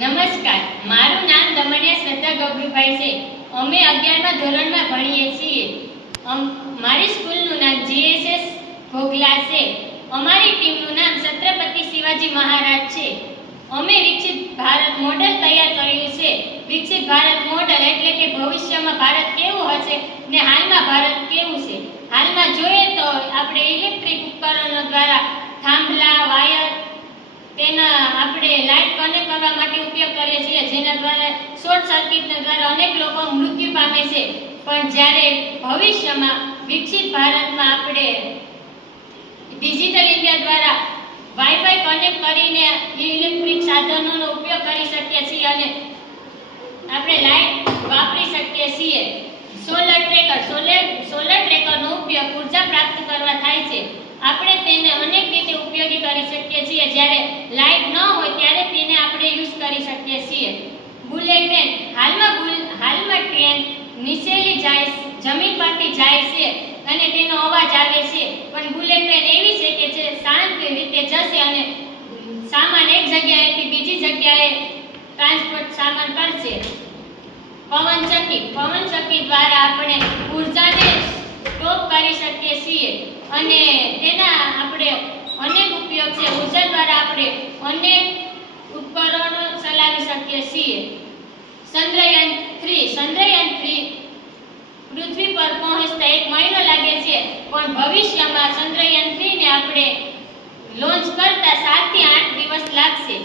નમસ્કાર, મારું નામ દમણિયા શ્રદ્ધા ગભરુભાઈ છે. અમે 11મા ધોરણમાં ભણીએ છીએ. મારી સ્કૂલનું નામ જીએસએસ ઘોઘલા છે. અમારી ટીમનું નામ છત્રપતિ શિવાજી મહારાજ છે. અમે વિકસિત ભારત મોડેલ તૈયાર કર્યું છે. વિકસિત ભારત મોડેલ એટલે કે ભવિષ્યમાં ભારત કેવું હશે ને હાલમાં ભારત કેવું છે. હાલમાં જોઈએ તો આપણે ઇલેક્ટ્રિક ઉપકરણો દ્વારા થાંભલા, વાયર તેના આપણે લાઇટ કનેક્ટ કરવા માટે ઉપયોગ કરીએ છીએ, જેના દ્વારા શોર્ટ સર્કિટના દ્વારા અનેક લોકો મૃત્યુ પામે છે. પણ જ્યારે ભવિષ્યમાં વિકસિત ભારતમાં આપણે ડિજિટલ ઇન્ડિયા દ્વારા વાઈફાઈ કનેક્ટ કરીને ઇલેક્ટ્રિક સાધનોનો ઉપયોગ કરી શકીએ છીએ અને આપણે લાઇટ વાપરી શકીએ છીએ. સોલર ટ્રેકરનો ઉપયોગ ઉર્જા પ્રાપ્ત કરવા થાય છે. આપણે તેને અનેક રીતે ઉપયોગી કરી શકીએ છીએ. જ્યારે લાઇટ ન હોય ત્યારે તેને આપણે યુઝ કરી શકીએ છીએ. બુલેટ ટ્રેન હાલમાં ટ્રેન નીચેલી જાય, જમીન પરથી જાય છે અને તેનો અવાજ આવે છે. પણ બુલેટ ટ્રેન એવી છે કે જે શાંત રીતે જશે અને સામાન એક જગ્યાએથી બીજી જગ્યાએ ટ્રાન્સપોર્ટ સામાન કરશે. પવનચક્કી દ્વારા આપણે ઉર્જાને સ્ટોર કરી શકીએ છીએ અને તેના આપણે અનેક ઉપયોગ છે. ઉર્જા દ્વારા આપણે અનેક ઉપકરણો ચલાવી શકીએ છીએ. ચંદ્રયાન 3 પૃથ્વી પર પહોંચતા 1 મહિનો લાગે છે, પણ ભવિષ્યમાં ચંદ્રયાન 3 ને આપણે લોન્ચ કરતા 7 થી 8 દિવસ લાગશે.